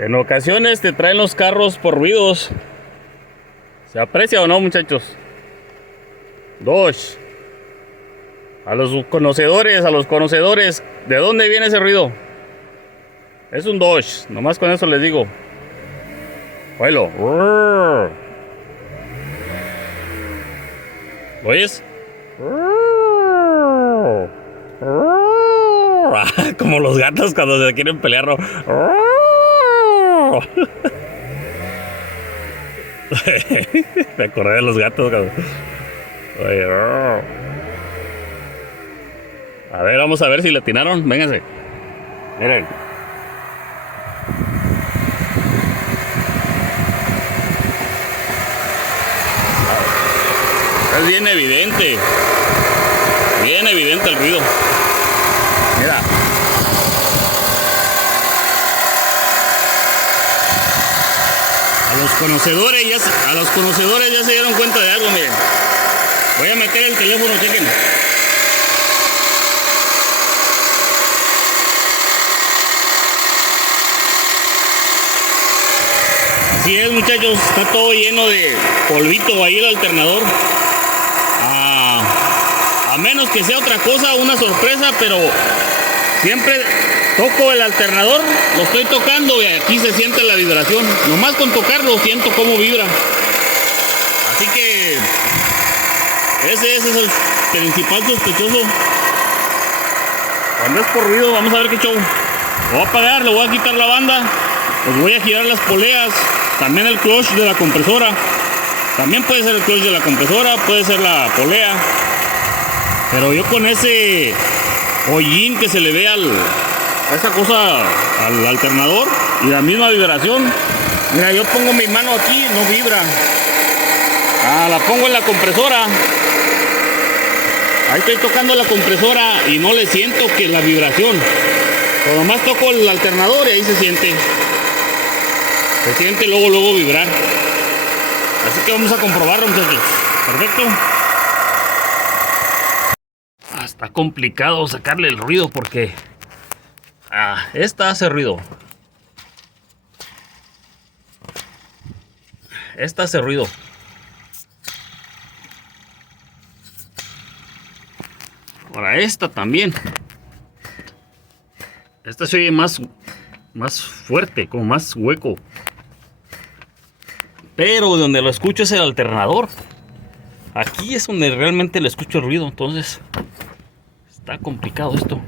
En ocasiones te traen los carros por ruidos. ¿Se aprecia o no, muchachos? Dodge. A los conocedores, ¿de dónde viene ese ruido? Es un Dodge, nomás con eso les digo. Oílo. ¿Lo oyes? Como los gatos cuando se quieren pelear, ¿no? Me acordé de los gatos. Oye, a ver, vamos a ver si le atinaron. Vénganse. Miren. Es bien evidente. Bien evidente el ruido. Mira. A los conocedores ya se dieron cuenta de algo, miren. Voy a meter el teléfono, chequen. Así es, muchachos, está todo lleno de polvito ahí el alternador. A menos que sea otra cosa, una sorpresa, pero siempre toco el alternador, lo estoy tocando y aquí se siente la vibración. Nomás con tocarlo siento cómo vibra. Así que ese es el principal sospechoso. Cuando es por ruido, vamos a ver qué show. Lo voy a apagar, le voy a quitar la banda, les voy a girar las poleas, también el clutch de la compresora. También puede ser el clutch de la compresora, puede ser la polea. Pero yo con ese hollín que se le ve a esa cosa al alternador y la misma vibración. Mira, yo pongo mi mano aquí, no vibra. La pongo en la compresora. Ahí estoy tocando la compresora y no le siento que la vibración. Pero nomás toco el alternador y ahí se siente. Se siente luego vibrar. Así que vamos a comprobarlo, muchachos. Perfecto. Está complicado sacarle el ruido porque esta hace ruido. Esta hace ruido. Ahora esta también. Esta se oye más fuerte, como más hueco. Pero donde lo escucho es el alternador. Aquí es donde realmente le escucho el ruido. Entonces está complicado esto.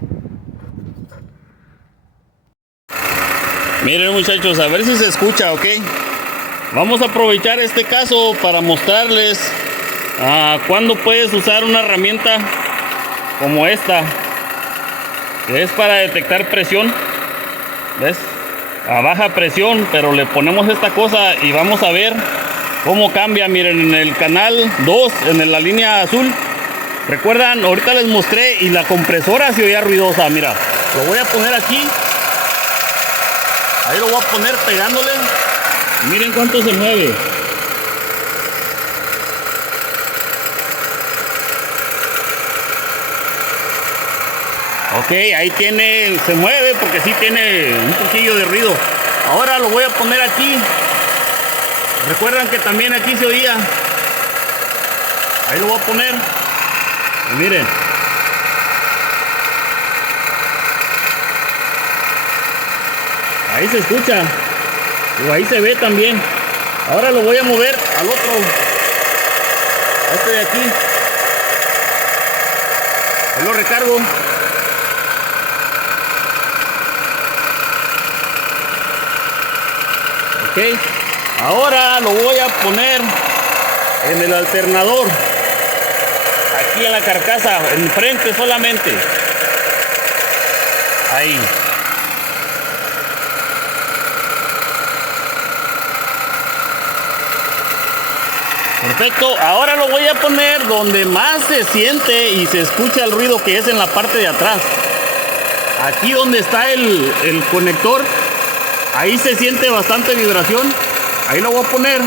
Miren, muchachos, a ver si se escucha, ¿ok? Vamos a aprovechar este caso para mostrarles cuándo puedes usar una herramienta como esta, que es para detectar presión. ¿Ves? A baja presión, pero le ponemos esta cosa y vamos a ver cómo cambia. Miren, en el canal 2, en la línea azul, recuerdan, ahorita les mostré y la compresora se oía ruidosa. Mira, lo voy a poner aquí. Ahí lo voy a poner pegándole. Miren cuánto se mueve. Ok, ahí se mueve porque sí tiene un poquillo de ruido. Ahora lo voy a poner aquí. Recuerdan que también aquí se oía. Ahí lo voy a poner. Y miren. Ahí se escucha. O ahí se ve también. Ahora lo voy a mover al otro. A este de aquí. Ahí lo recargo. Ok. Ahora lo voy a poner en el alternador. Aquí en la carcasa, enfrente solamente. Ahí. Perfecto, ahora lo voy a poner donde más se siente y se escucha el ruido, que es en la parte de atrás. Aquí donde está el conector, ahí se siente bastante vibración. Ahí lo voy a poner.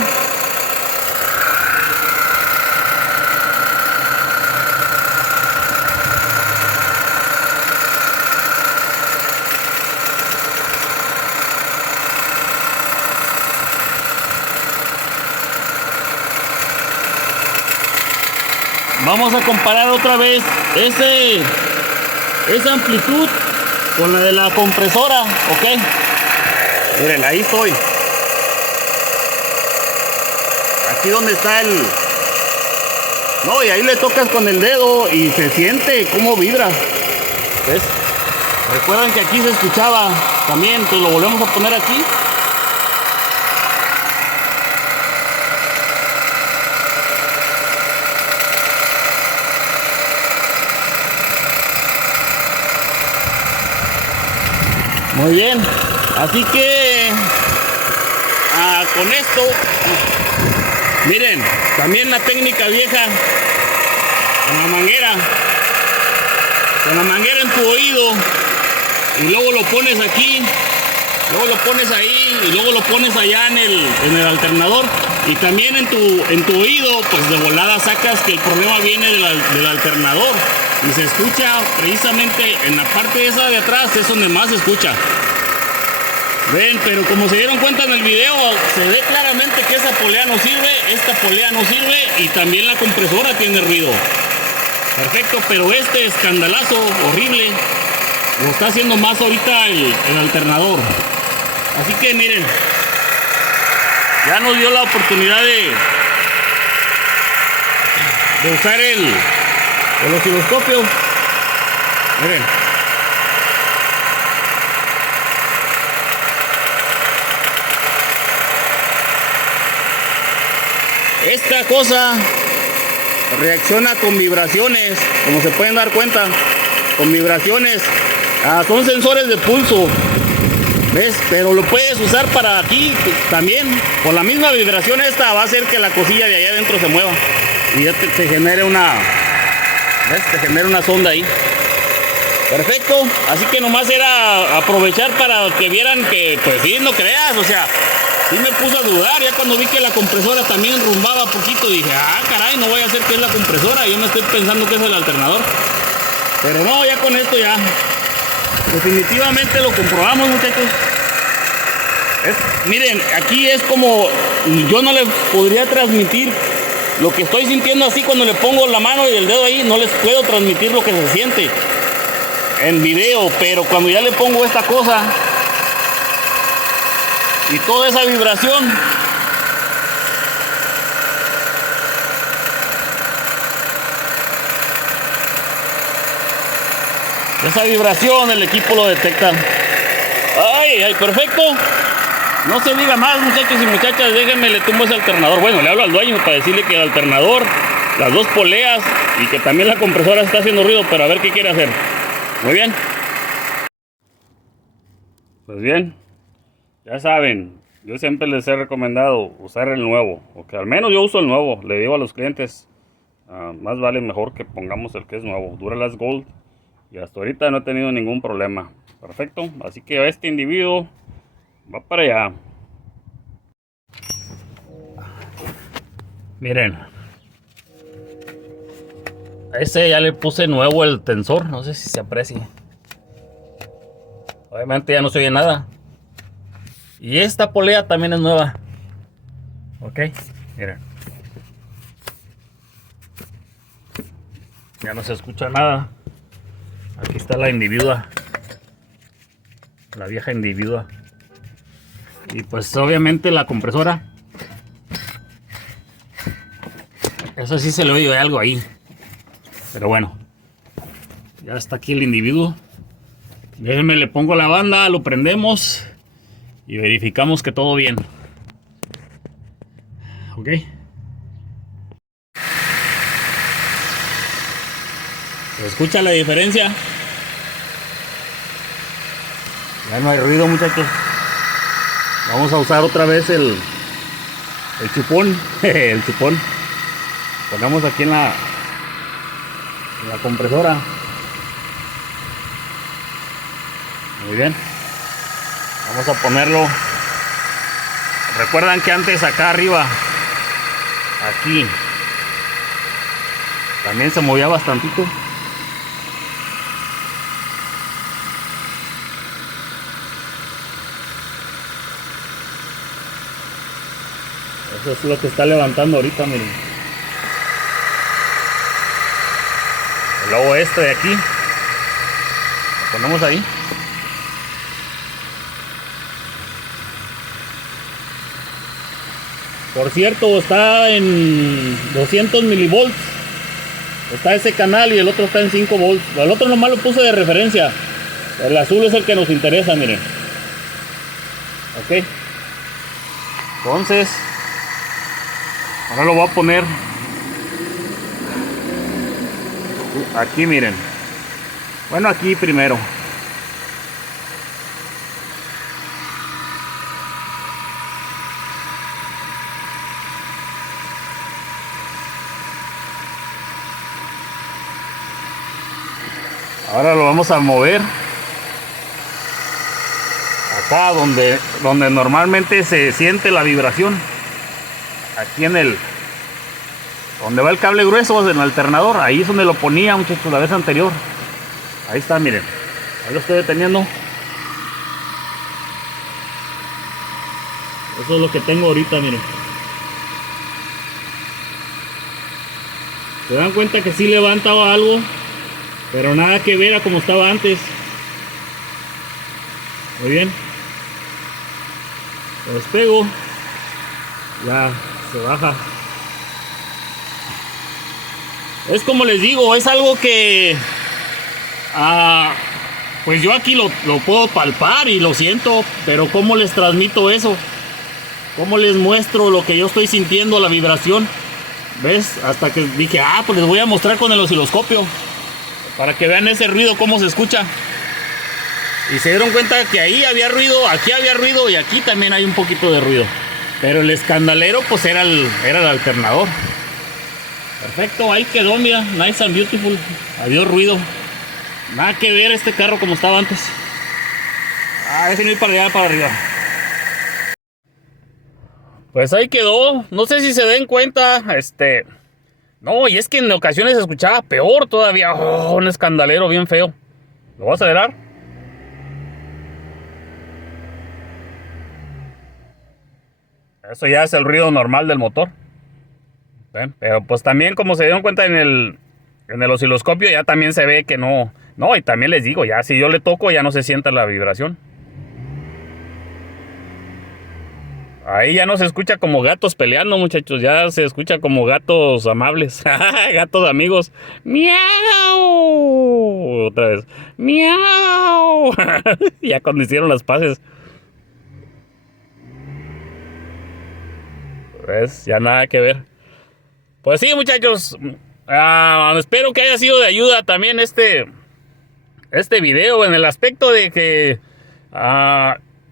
vamos a comparar otra vez esa amplitud con la de la compresora, ok. Miren, ahí estoy. Aquí donde está el... No, y ahí le tocas con el dedo y se siente cómo vibra. ¿Ves? Recuerden que aquí se escuchaba también, entonces lo volvemos a poner aquí. Muy bien, así que con esto, miren, también la técnica vieja con la manguera en tu oído y luego lo pones aquí, luego lo pones ahí y luego lo pones allá en el alternador, y también en tu oído, pues de volada sacas que el problema viene del alternador. Y se escucha precisamente en la parte esa de atrás, es donde más se escucha. Ven, pero como se dieron cuenta en el video, se ve claramente que esa polea no sirve, esta polea no sirve y también la compresora tiene ruido. Perfecto, pero este escandalazo horrible lo está haciendo más ahorita el alternador. Así que miren, ya nos dio la oportunidad de usar el osciloscopio. Miren, esta cosa reacciona con vibraciones, como se pueden dar cuenta, con vibraciones. Son sensores de pulso, ¿ves? Pero lo puedes usar para aquí también. Por la misma vibración esta va a hacer que la cosilla de allá adentro se mueva y ya te genere una... ¿Ves? Te genera una sonda ahí. Perfecto. Así que nomás era aprovechar para que vieran que, pues sí, no creas, o sea, sí me puse a dudar. Ya cuando vi que la compresora también rumbaba poquito, dije, caray, no voy a hacer que es la compresora. Yo me estoy pensando que es el alternador. Pero no, ya con esto ya definitivamente lo comprobamos, muchachos. Miren, aquí es como, yo no les podría transmitir lo que estoy sintiendo así cuando le pongo la mano y el dedo ahí. No les puedo transmitir lo que se siente en video, pero cuando ya le pongo esta cosa y toda esa vibración, el equipo lo detecta. Ay, perfecto. No se diga más, muchachos y muchachas, déjenme, le tumbo ese alternador. Bueno, le hablo al dueño para decirle que el alternador, las dos poleas y que también la compresora está haciendo ruido, pero a ver qué quiere hacer. Muy bien. Pues bien, ya saben, yo siempre les he recomendado usar el nuevo, o que al menos yo uso el nuevo. Le digo a los clientes, más vale mejor que pongamos el que es nuevo. Duralast Gold, y hasta ahorita no he tenido ningún problema. Perfecto, así que este individuo va para allá. Miren, a ese ya le puse nuevo el tensor, no sé si se aprecie. Obviamente ya no se oye nada. Y esta polea también es nueva. Ok, miren, ya no se escucha nada. Aquí está la individua, la vieja individua. Y pues obviamente la compresora, eso sí se le oye algo ahí. Pero bueno, ya está aquí el individuo. Déjenme, le pongo la banda, lo prendemos y verificamos que todo bien. Ok. ¿Se escucha la diferencia? Ya no hay ruido, muchachos. Vamos a usar otra vez el chupón. El chupón. Ponemos aquí en la compresora. Muy bien. Vamos a ponerlo. Recuerdan que antes acá arriba, aquí, también se movía bastantito. Eso es lo que está levantando ahorita, miren. luego este de aquí. Lo ponemos ahí. Por cierto, está en 200 milivolts. Está ese canal y el otro está en 5 volts. El otro nomás lo puse de referencia. El azul es el que nos interesa, miren. Ok. Entonces, ahora lo voy a poner aquí, miren. Bueno, aquí primero. Ahora lo vamos a mover acá donde normalmente se siente la vibración. Aquí en el donde va el cable grueso en el alternador, ahí es donde lo ponía, muchachos, la vez anterior. Ahí está, miren. Ahí lo estoy deteniendo. Eso es lo que tengo ahorita, miren. ¿Se dan cuenta que sí levantaba algo? Pero nada que ver a como estaba antes. Muy bien. Lo despego. Ya se baja. Es como les digo, es algo que pues yo aquí lo puedo palpar y lo siento, pero ¿cómo les transmito eso? ¿Cómo les muestro lo que yo estoy sintiendo, la vibración? ¿Ves? Hasta que dije, pues les voy a mostrar con el osciloscopio para que vean ese ruido, cómo se escucha. Y se dieron cuenta que ahí había ruido, aquí había ruido y aquí también hay un poquito de ruido. Pero el escandalero pues era el alternador. Perfecto, ahí quedó, mira, nice and beautiful. Adiós ruido. Nada que ver este carro como estaba antes. Déjenme ir para allá, para arriba. Pues ahí quedó. No sé si se den cuenta. No, y es que en ocasiones se escuchaba peor todavía. Un escandalero bien feo. ¿Lo voy a acelerar? Eso ya es el ruido normal del motor. ¿Ven? Pero pues también, como se dieron cuenta en el osciloscopio, ya también se ve que no. No, y también les digo, ya si yo le toco ya no se siente la vibración. Ahí ya no se escucha como gatos peleando, muchachos. Ya se escucha como gatos amables. Gatos amigos. ¡Miau! Otra vez. ¡Miau! Ya cuando hicieron las paces. ¿Ves? Ya nada que ver. Pues sí, muchachos. Espero que haya sido de ayuda también este video en el aspecto de que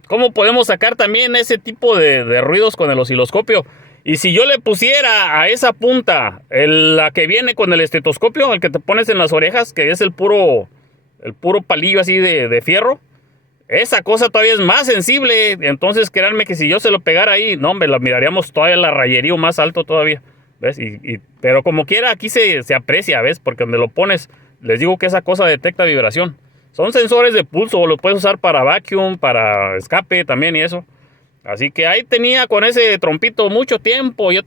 cómo podemos sacar también ese tipo de ruidos con el osciloscopio. Y si yo le pusiera a esa punta la que viene con el estetoscopio, el que te pones en las orejas, que es el puro palillo así de fierro, esa cosa todavía es más sensible. Entonces créanme que si yo se lo pegara ahí, no hombre, la miraríamos todavía la rayería más alto todavía. ¿Ves? Pero como quiera aquí se aprecia, ¿ves? Porque donde lo pones, les digo que esa cosa detecta vibración. Son sensores de pulso, lo puedes usar para vacuum, para escape también y eso. Así que ahí tenía con ese trompito mucho tiempo. Yo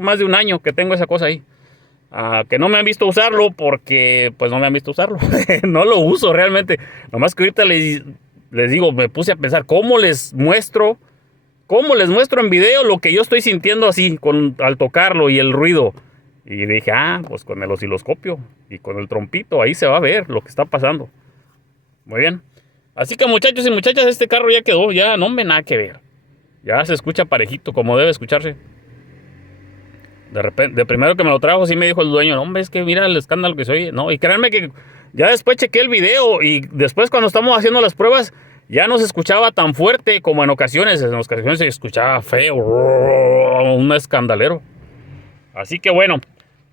más de un año que tengo esa cosa ahí. Que no me han visto usarlo porque pues no me han visto usarlo. No lo uso realmente. Nomás que ahorita les digo, me puse a pensar cómo les muestro en video lo que yo estoy sintiendo así al tocarlo y el ruido. Y dije, pues con el osciloscopio y con el trompito, ahí se va a ver lo que está pasando. Muy bien. Así que muchachos y muchachas, este carro ya quedó, ya no me nada que ver. Ya se escucha parejito, como debe escucharse. De repente, de primero que me lo trajo, sí me dijo el dueño, no, hombre, es que mira el escándalo que se oye. No, y créanme que ya después chequé el video y después cuando estamos haciendo las pruebas, ya no se escuchaba tan fuerte como en ocasiones. En ocasiones se escuchaba feo, un escandalero. Así que bueno,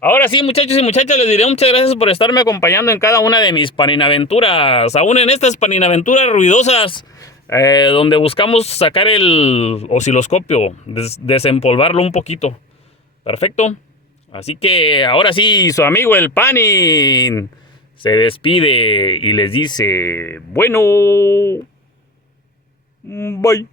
ahora sí, muchachos y muchachas, les diré muchas gracias por estarme acompañando en cada una de mis paninaventuras. Aún en estas paninaventuras ruidosas, donde buscamos sacar el osciloscopio, desempolvarlo un poquito. Perfecto. Así que ahora sí, su amigo el Panin se despide y les dice, bueno, bye.